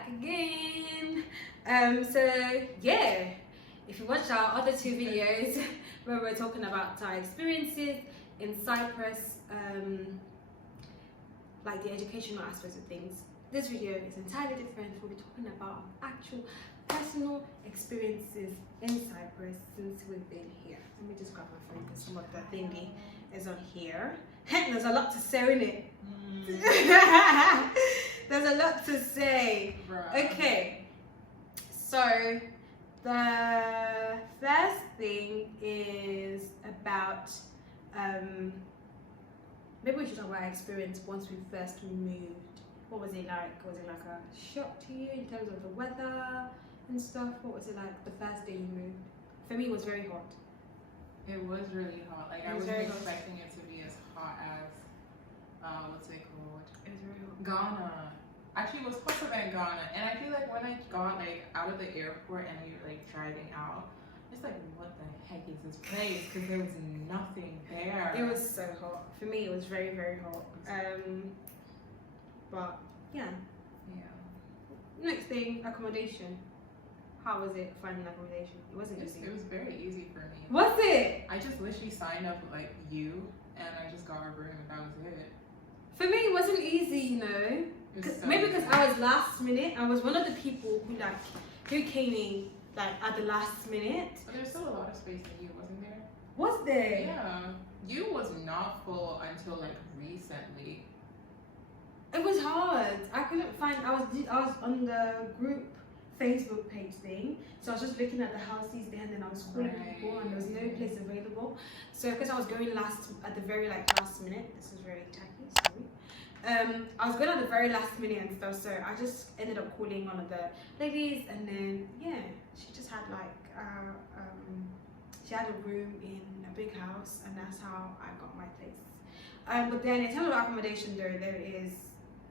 back again. So yeah, if you watch our other two videos where we're talking about our experiences in Cyprus, like the educational aspects of things, this video is entirely different. We'll be talking about actual personal experiences in Cyprus since we've been here. Let me just grab my phone because some of the thingy is on here. There's a lot to say in it. There's a lot to say. Bruh. Okay, so the first thing is about maybe we should talk about our experience once we first moved. What was it like? Was it like a shock to you in terms of the weather and stuff? What was it like the first day you moved? For me, it was very hot. It was really hot. Like I wasn't expecting it to be as hot as what's it called? It was very hot. Ghana. Actually, it was hotter than Ghana. And I feel like when I got like out of the airport and you're like driving out, it's like, what the heck is this place? Because there was nothing there. It was so hot. For me, it was very, very hot. But yeah. Next thing, accommodation. How was it finding accommodation? It wasn't easy. It was very easy for me. Was it? I just literally signed up with like you, and I just got a room, and that was it. For me, it wasn't easy, you know. Maybe because I was last minute. I was one of the people who came in like at the last minute. But there's still a lot of space in you, wasn't there? Was there? Yeah. You was not full until like recently. It was hard. I couldn't find. I was on the group Facebook page thing, so I was just looking at the houses there, and then I was calling people, and there was no place available. So because I was going at the very last minute. This is very tacky. Sorry. I was going at the very last minute and stuff, so I just ended up calling one of the ladies, and then yeah, she just had she had a room in a big house, and that's how I got my place. But then in terms of accommodation, though, there is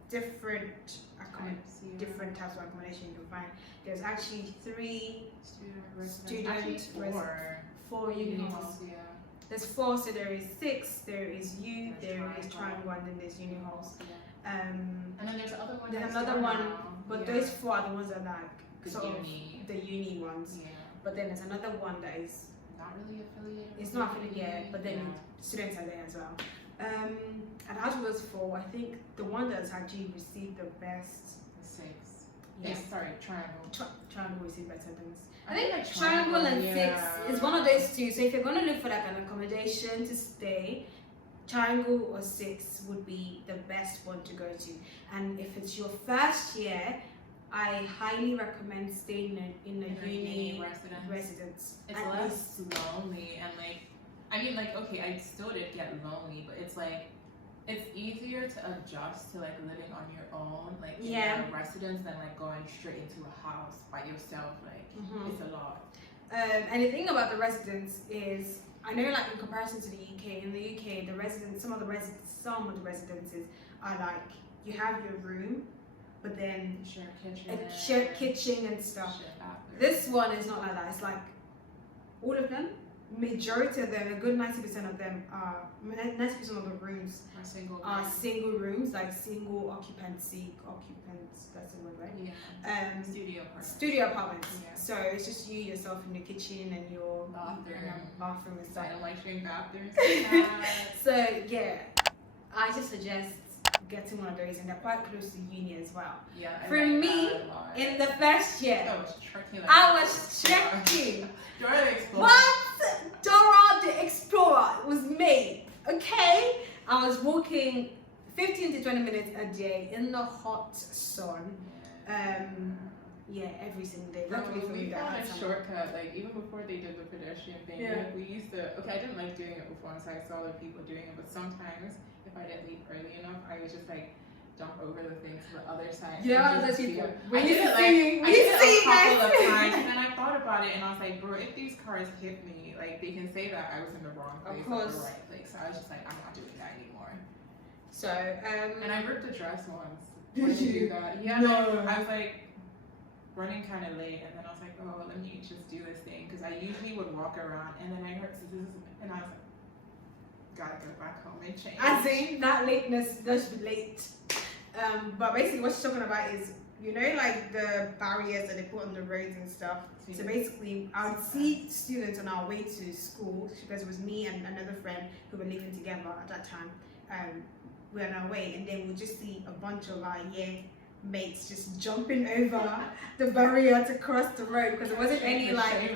different types of accommodation you can find. There's actually 3 4 uni halls. Yeah. There's 4, so there is 6. There is there is triangle, and then there's uni halls. And then there's another one. There's another one, but those 4 are the ones that are like the sort uni. of the uni ones. Yeah. But then there's another one that is not really affiliated. It's not affiliated, but then students are there as well. And out of those 4, I think the one that's actually received the best. 6. Yeah. Sorry, triangle. Triangle received better things. I think like triangle and 6 is one of those 2. So if you're gonna look for like an accommodation to stay, triangle or 6 would be the best one to go to. And if it's your first year, I highly recommend staying in a uni residence. It's less lonely, and okay, I still did get lonely, but it's like it's easier to adjust to like living on your own, like in a residence, than like going straight into a house by yourself. Like it's a lot. And the thing about the residence is, I know like in comparison to the UK, in the UK some of the residences are like you have your room, but then shared kitchen and stuff. This one is not like that. It's like all of them, majority of them, a good 90% of them are 90% of the rooms are single rooms, like single occupants. That's the word, right? Yeah. Studio apartments. Yeah. So it's just you yourself in the kitchen and your bathroom and stuff. I don't like sharing bathrooms. So yeah, I just suggest getting one of those, and they're quite close to uni as well. Yeah. For me, in the first year, I was trekking. Dora the Explorer. What? Dora the Explorer was made. Okay, I was walking 15 to 20 minutes a day in the hot sun. Every single day. Luckily for me, we found a shortcut. Like even before they did the pedestrian thing, like, we used to. Okay, I didn't like doing it before, so I saw other people doing it. But sometimes, if I didn't leave early enough, I would just like jump over the thing to the other side. Yeah, that's people. I did it a couple of times, and then I thought about it, and I was like, bro, if these cars hit me, like they can say that I was in the wrong place or the right place. So I was just like, I'm not doing that anymore. So and I ripped a dress once. Did you do that? Yeah. No. I was like running kind of late, and then I was like, oh, let me just do this thing, because I usually would walk around, and then I heard this, and I was like, gotta go back home and change. I think that lateness does be late. But basically what she's talking about is you know, like the barriers that they put on the roads and stuff. So basically, I would see students on our way to school, because it was me and another friend who were living together at that time. We were on our way, and then we'd just see a bunch of our mates just jumping over the barrier to cross the road, because there wasn't any like,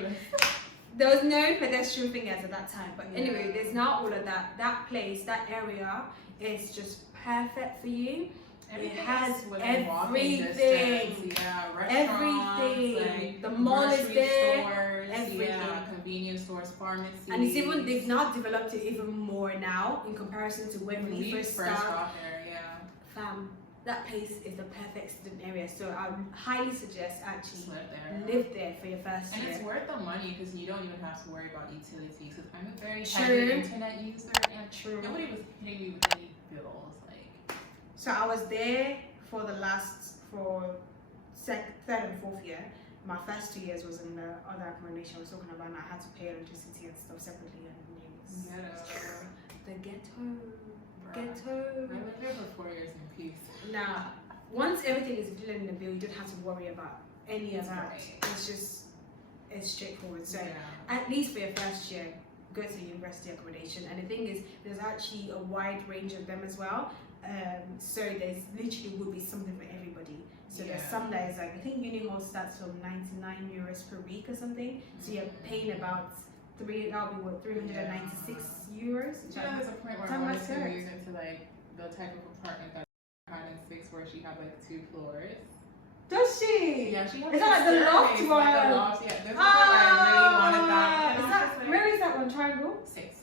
there was no pedestrian fingers at that time. But anyway, there's now all of that. That place, that area is just perfect for you. It has everything. Everything. Like the mall is there. Stores, everything. Convenience stores, pharmacies. And it's even, they've now developed it even more now in comparison to when we first got there. Fam, that place is the perfect student area. So I would highly suggest actually live there for your first year. And it's worth the money because you don't even have to worry about utilities. Because I'm a very heavy internet user, and nobody was hitting me with any bills. So I was there for third and fourth year. My first 2 years was in the other accommodation I was talking about, and I had to pay electricity and stuff separately. And the ghetto. I lived there for 4 years in peace. Now, once everything is included in the bill, you don't have to worry about any of that. It's straightforward. So at least for your first year, go to university accommodation. And the thing is, there's actually a wide range of them as well. So there's literally would be something for everybody. So there's some that is like, I think uni hall starts from 99 euros per week or something. So you're paying about 396 euros. There's a point where I wanted to move into like the type of apartment that IN CYPRUS, where she had like 2 floors. Does she? Yeah, she has. Is that like the loft one? Like the loft, yeah. There's I really wanted that. Where is that one? Triangle? 6.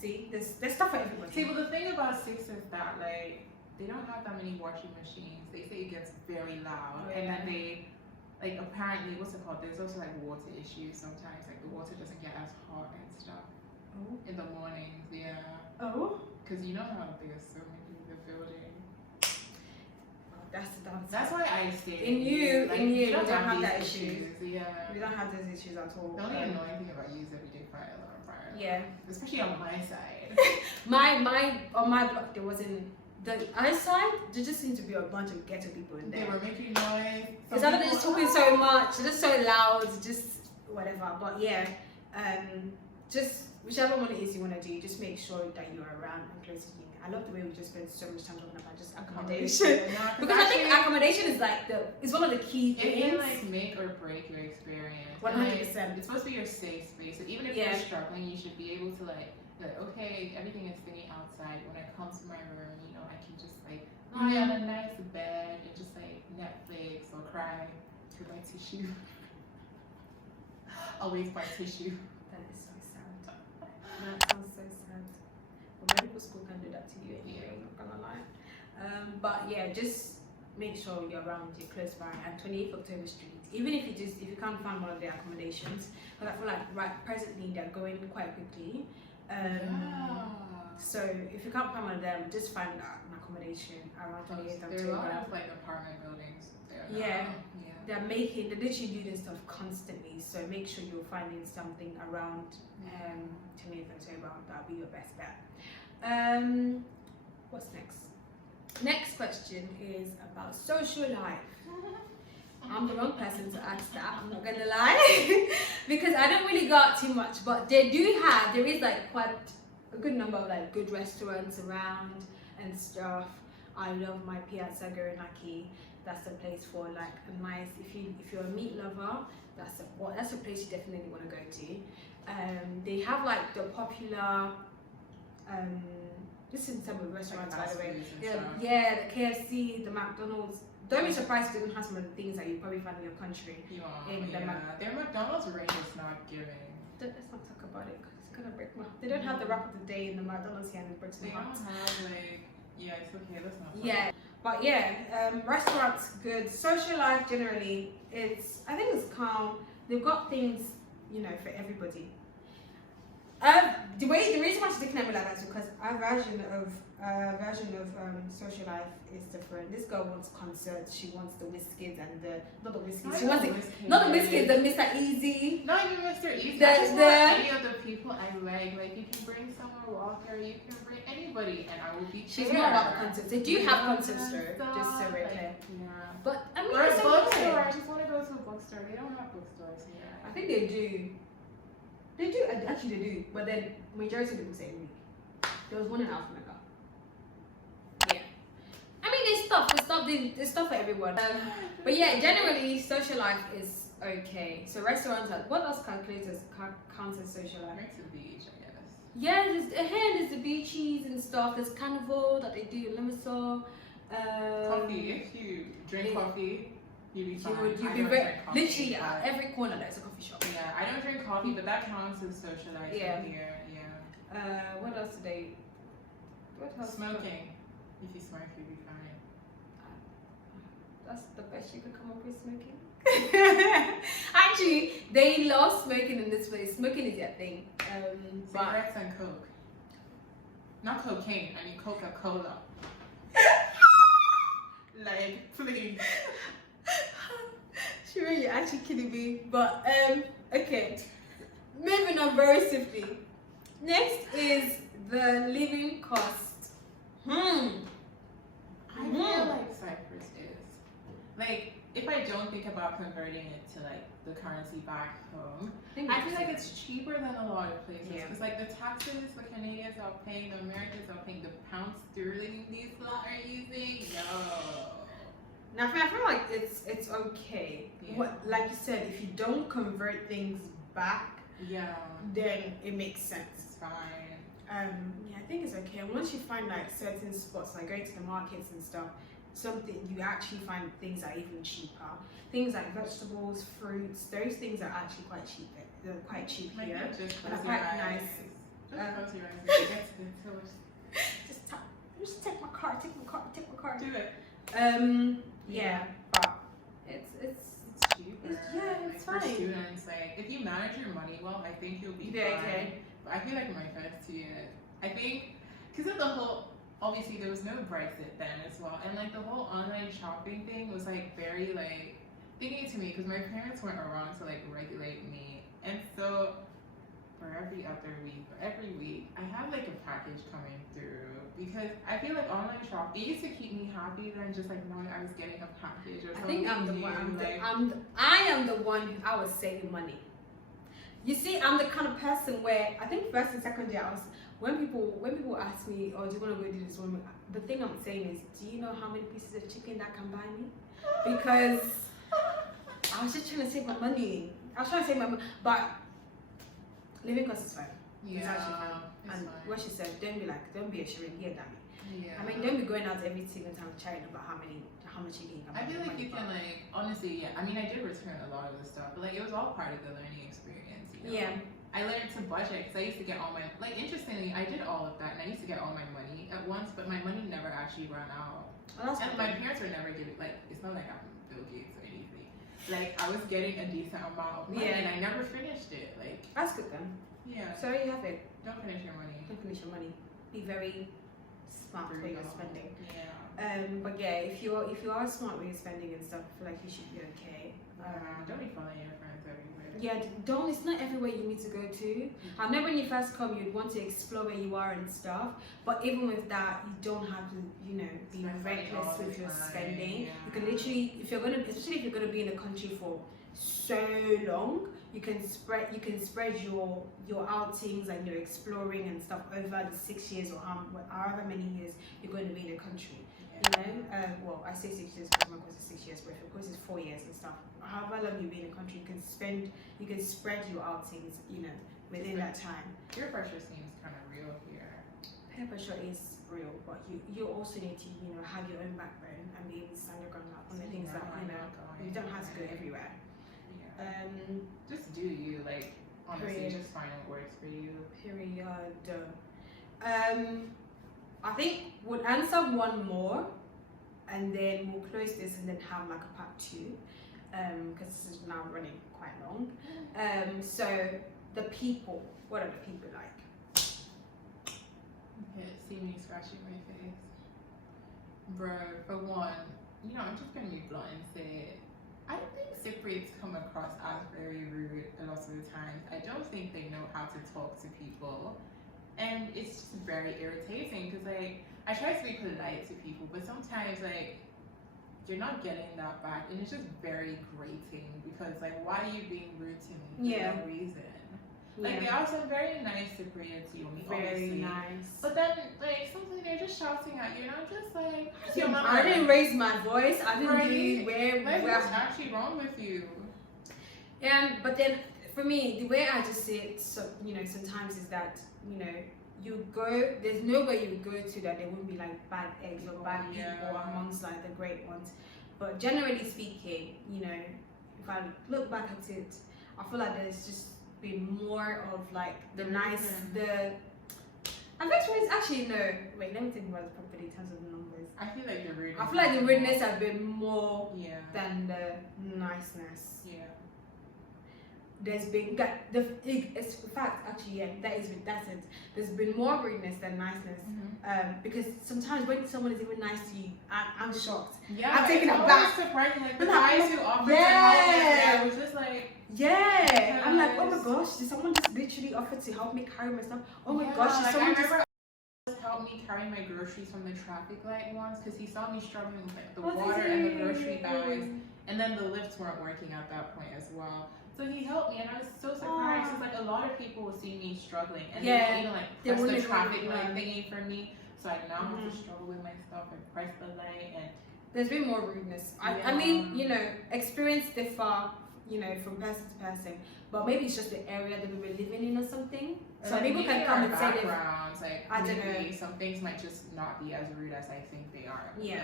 See, there's stuff for everybody. See, but the thing about 6 is that like they don't have that many washing machines. They say it gets very loud, and then they like apparently what's it called? There's also like water issues sometimes. Like the water doesn't get as hot and stuff in the mornings. Yeah. Oh. Because you know how they assuming the building. That's the downside. That's why I stay. In you, you don't have that issues. Yeah. We don't have those issues at all. The only annoying thing about you is everyday fire alarm. Yeah. Especially on my side. On my block there wasn't. The other side, there just seemed to be a bunch of ghetto people in there. They were making noise. It's either they're just talking so much, they're just so loud, just whatever. But yeah, just whichever one it is you want to do, just make sure that you're around and close to uni. I love the way we just spent so much time talking about just accommodation. Because I think accommodation is like it's one of the key things. It can like make or break your experience. 100%. It's supposed to be your safe space. So even if you're struggling, you should be able to like, okay, everything is thingy outside. When I come to my room, you know, I can just like lie on a nice bed and just like Netflix or cry to my tissue. Always my tissue. That is so sad. That sounds so sad. But medical school can do that to you anyway, not gonna lie. But yeah, just make sure you're around, you're close by, and 28th October Street. Even if you can't find one of the accommodations, because I feel like presently they're going quite quickly. So if you can't find one of them, just find an accommodation around 28th October. There are a lot of like apartment buildings there. They're literally doing stuff constantly. So make sure you're finding something around 28th October. That'll be your best bet. What's next? Next question is about social life. I'm the wrong person to ask that, I'm not gonna lie. Because I don't really got too much, but there is like quite a good number of like good restaurants around and stuff. I love my Piazza Goranaki. That's the place for like a nice, if you're a meat lover, that's a place you definitely want to go to. They have like the popular this is some of the restaurants, by the way. The KFC, the McDonald's. Don't be surprised if they don't have some of the things that you probably find in your country. Their McDonald's range is not giving. Let's not talk about it because it's gonna break my. They don't have the wrap of the day in the McDonald's here, and it breaks my heart. They don't have like. Yeah, it's okay. Let's not. Yeah, but restaurants good. Social life generally, I think it's calm. They've got things, for everybody. The reason why she's looking at me like that is because our version of social life is different. This girl wants concerts. She wants the Wizkids and not the Wizkids. She wants not the Wizkids, the Mr. Easy. Not even Mr. Easy. I just want any of the people I like. Like you can bring Summer Walker. You can bring anybody, and I will be She's there. not about the contents. They do have contents though, just so we're clear. But I mean, Or a it's bookstore. okay. I just want to go to a bookstore. They don't have bookstores here. I think they do. They do, actually they do. But then majority of people say week. There was one in Alpha Mega. Yeah. I mean, there's stuff for everyone. But yeah, generally social life is okay. So restaurants, what else counts as social life? Next to the beach, I guess. Yeah, there's the beaches and stuff. There's carnival that they do in Limassol. Coffee. If you drink coffee, you'd be fine. You'd be very literally at every corner there's a coffee shop. Yeah, I don't drink coffee, but that counts as socializing here. Yeah. What else today? What else? Smoking. If you smoke, you'd be fine. That's the best you could come up with, smoking. Actually, they love smoking in this place. Smoking is their thing. Cigarettes and Coke. Not cocaine. I mean Coca-Cola. Like, please. Sure, you're actually kidding me. But okay. Moving on very swiftly. Next is the living cost. I feel like Cyprus is. Like, if I don't think about converting it to like the currency back home, I feel like it's cheaper than a lot of places. Because like the taxes the Canadians are paying, the Americans are paying, the pound sterling these lot are using, Now I feel like it's okay. What, like you said, if you don't convert things back, then it makes sense. It's fine. I think it's okay. And once you find like certain spots, like going to the markets and stuff, you actually find things that are even cheaper. Things like vegetables, fruits, those things are actually quite cheap. They're quite cheap here. And are quite nice. Just close your eyes. Get to the toast. Just take my card. Do it. Yeah, but it's cheaper. It's for fine. students, like if you manage your money well, I think you'll be very fine. good. But I feel like my first 2 years, I think, because of the whole, obviously there was no Brexit then as well, and like the whole online shopping thing was like very like thinking to me because my parents weren't around to like regulate me, and so for every week I have like a package coming through because I feel like online shopping used to keep me happy than just like knowing I was getting a package or something. I think I'm the one. I am the one who I was saving money. You see, I'm the kind of person where I think first and second year when people ask me, oh, do you want to go do this one? The thing I'm saying is, do you know how many pieces of chicken that can buy me? Because I was just trying to save my money. But living cost is fine. Yeah, it's actually fine. And fine. what she said, don't be a shireen here, damn it. Yeah. I mean, don't be going out every single time chatting about how much you can buy. I feel like you can like honestly, I mean, I did return a lot of the stuff, but like it was all part of the learning experience. You know? Yeah. I learned to budget because I used to get all my interestingly, I did all of that, and I used to get all my money at once, but my money never actually ran out. Oh, that's and good. my parents were never giving it's not like I'm Bill Gates or anything. Like I was getting a decent amount of money, and I never finished it. Like that's good then. Yeah. So you have it. Don't finish your money. Don't finish your money. Be very smart with your spending. Yeah. But yeah, if you are smart with your spending and stuff, I feel like you should be okay. Don't be following your friends everywhere. Yeah, don't. It's not everywhere you need to go to. I know when you first come, you'd want to explore where you are and stuff. But even with that, you don't have to, be reckless with your spending. You can literally, especially if you're gonna be in a country for so long, you can spread your outings and your exploring and stuff over the 6 years or however many years you're going to be in a country. Well, I say 6 years because my course is 6 years, but if your course is 4 years and stuff, however long you be in a country, you can spread your outings, within that time. Peer pressure seems kind of real here. Peer pressure is real, but you also need to, have your own backbone and be able to stand your ground up on the things that, you don't have to go everywhere. Just do you, honestly, just find what works for you. Period. I think we'll answer one more and then we'll close this and then have like a part 2 because this is now running quite long. So the people, what are the people like? Okay, see me scratching my face. Bro, for one, I'm just gonna be blunt and say I don't think Cypriots come across as very rude a lot of the times. I don't think they know how to talk to people. and it's just very irritating because like I try to be polite to people, but sometimes like you're not getting that back, and it's just very grating because like why are you being rude to me for no reason? Like they are some very nice Cypriots to me, very obviously. nice. But then like sometimes they're just shouting at you, and I'm just like, I didn't raise my voice. I didn't do what's actually wrong with you? But then for me, the way I just see it, so you know, sometimes is that you know. There's nowhere you go to that there won't be like bad eggs or bad people amongst like the great ones. But generally speaking, you know, if I look back at it, I feel like there's just been more of like the nice, I've experienced actually no. Wait, let me think about it properly in terms of the numbers. I feel like the rudeness. I feel like the rudeness have been more than the niceness. Yeah. There's been it's in fact actually that's it. There's been more rudeness than niceness, because sometimes when someone is even nice to you, I'm shocked. Yeah, I'm taken aback. Surprising, like the guys who offered to help me, I was just like, I'm like, oh my gosh, did someone just literally offer to help me carry my stuff? Oh my gosh, like someone I remember helped me carry my groceries from the traffic light once because he saw me struggling with like the water and the grocery bags, and then the lifts weren't working at that point as well. So he helped me, and I was so surprised because like a lot of people will see me struggling, and they won't even like press the traffic light thingy for me. So I now have to struggle with my stuff and press the light, and there's been more rudeness. I mean, you know, experience differ, you know, from person to person, but maybe it's just the area that we were living in or something. So people can come and say backgrounds, like I don't know. Some things might just not be as rude as I think they are. Yeah.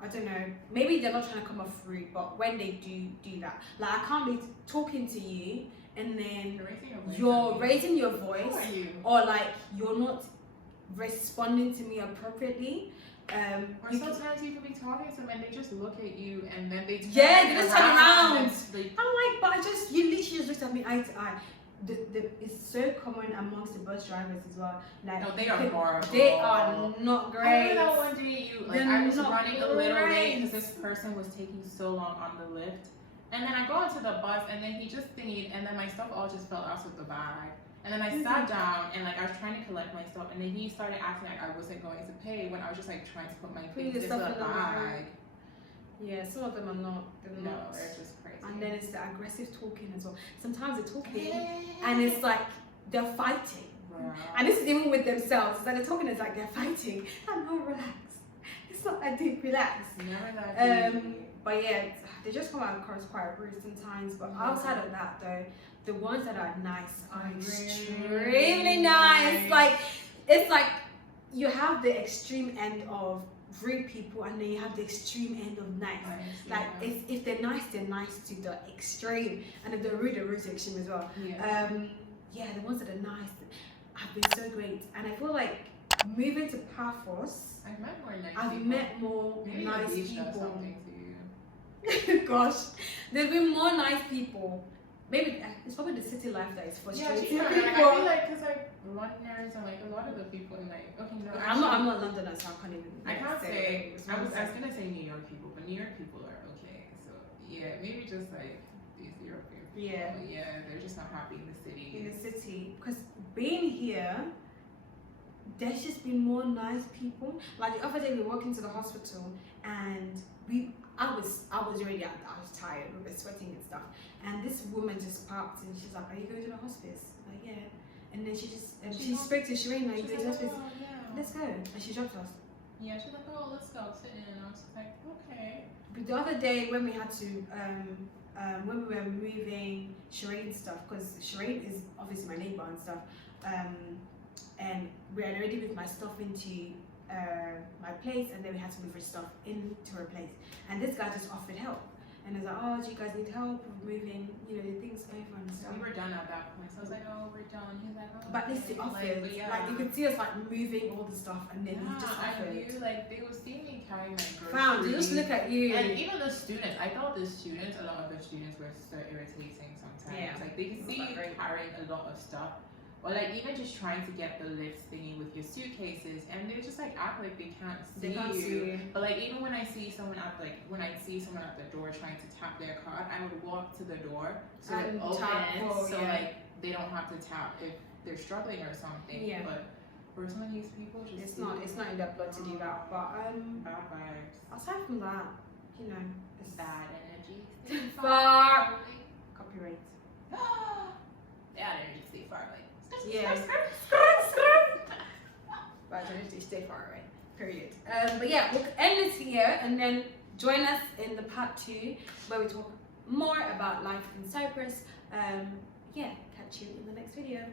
I don't know, maybe they're not trying to come off rude, but when they do that, like I can't be talking to you and then you're raising your voice, or like you're not responding to me appropriately. Or sometimes you could be talking to them and they just look at you and then they they just turn around. I'm like, but you literally just looked at me eye to eye. It's so common amongst the bus drivers as well. Like, no, they are horrible. They are not great. I remember that one day I was running a little late because this person was taking so long on the lift, and then I go into the bus and then he just thingied, and then my stuff all just fell out of the bag. And then I sat down and like I was trying to collect my stuff, and then he started acting like I wasn't going to pay when I was just like trying to put my things into the bag. Yeah, some of them are not. They're just crazy. And then it's the aggressive talking as well. Sometimes they're talking and it's like they're fighting. Wow. And this is even with themselves. It's like they're talking, it's like they're fighting. I'm not relaxed. It's not that deep, relax. Never that deep. But yeah, they just come out across quite rude sometimes. But outside of that though, the ones that are nice are extremely nice. Like it's like you have the extreme end of rude people, and then you have the extreme end of nice. If they're nice to the extreme, and if they're rude to the extreme as well. The ones that are nice have been so great, and I feel like moving to Paphos, I've met more nice people. Gosh, there's been more nice people. Maybe it's probably the city life that is frustrating people. I feel like because like Londoners and like a lot of the people in like I'm not Londoner, so I can't even. I can't say. I was gonna say New York people, but New York people are okay. So yeah, maybe just like these European people. Yeah, they're just not happy in the city. In the city, because being here, there's just been more nice people. Like the other day, we walked into the hospital and I was already out. I was tired. We were sweating and stuff. And this woman just parked and she's like, "Are you going to the hospice?" Like, yeah. And then she spoke to Shireen, "Are you going to the hospice?" Oh, yeah. Let's go. And she dropped us. Yeah, she's like, "Oh, let's go sit in." And I was like, "Okay." But the other day when we had to when we were moving Shireen's stuff, because Shireen is obviously my neighbor and stuff, and we had already moved my stuff into my place, and then we had to move her stuff into her place, and this guy just offered help, and I was like, "Oh, do you guys need help with moving, the things over and stuff?" We were done at that point, so I was like, "Oh, we're done." He's like, "Oh." But at least the office, like you could see us like moving all the stuff, and then he just offered. I knew, like they would see me carrying my groceries. Found, they just look at you. And even the students, I thought a lot of the students were so irritating sometimes. Yeah. Like they can see you carrying a lot of stuff. Or like even just trying to get the lift thingy with your suitcases, and they just like act like they can't see you. But like even when I see someone at the door trying to tap their card, I would walk to the door so it opens, so like they don't have to tap if they're struggling or something. Yeah. But for some of these people, just It's not in their blood to do that. But bad vibes. aside from that, you know, it's Bad energy. far copyright. Bad energy, stay far away. Yeah. Bad energy, stay far away. Period. But yeah, we'll end this here and then join us in the part 2 where we talk more about life in Cyprus. Yeah, catch you in the next video.